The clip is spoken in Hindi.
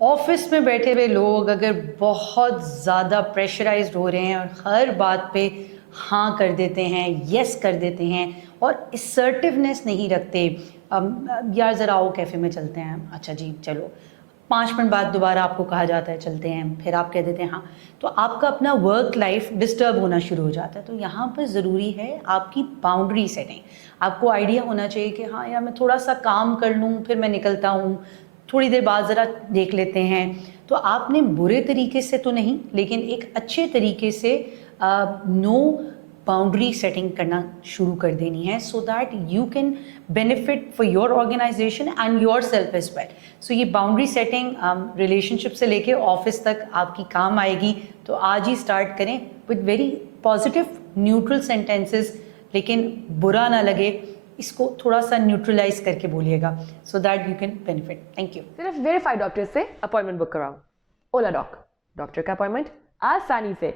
ऑफिस में बैठे हुए लोग अगर बहुत ज़्यादा प्रेशराइज्ड हो रहे हैं और हर बात पे हाँ कर देते हैं, यस कर देते हैं और असर्टिवनेस नहीं रखते, यार ज़रा आओ कैफ़े में चलते हैं, अच्छा जी चलो, 5 मिनट बाद दोबारा आपको कहा जाता है चलते हैं, फिर आप कह देते हैं हाँ, तो आपका अपना वर्क लाइफ डिस्टर्ब होना शुरू हो जाता है। तो यहाँ पर ज़रूरी है आपकी बाउंड्री सेटिंग। आपको आइडिया होना चाहिए कि हाँ यार मैं थोड़ा सा काम कर लूँ, फिर मैं निकलता हूँ, थोड़ी देर बाद ज़रा देख लेते हैं। तो आपने बुरे तरीके से तो नहीं, लेकिन एक अच्छे तरीके से नो बाउंड्री सेटिंग करना शुरू कर देनी है, so that you can benefit for your organisation and yourself as well. So ये बाउंड्री सेटिंग रिलेशनशिप से लेके ऑफिस तक आपकी काम आएगी। तो आज ही स्टार्ट करें with very positive neutral sentences, लेकिन बुरा ना लगे, इसको थोड़ा सा न्यूट्रलाइज करके बोलिएगा, सो that you can benefit. Thank you. सिर्फ वेरीफाइड डॉक्टर से अपॉइंटमेंट बुक कराओ। ओलाडॉक, डॉक्टर का अपॉइंटमेंट आसानी से।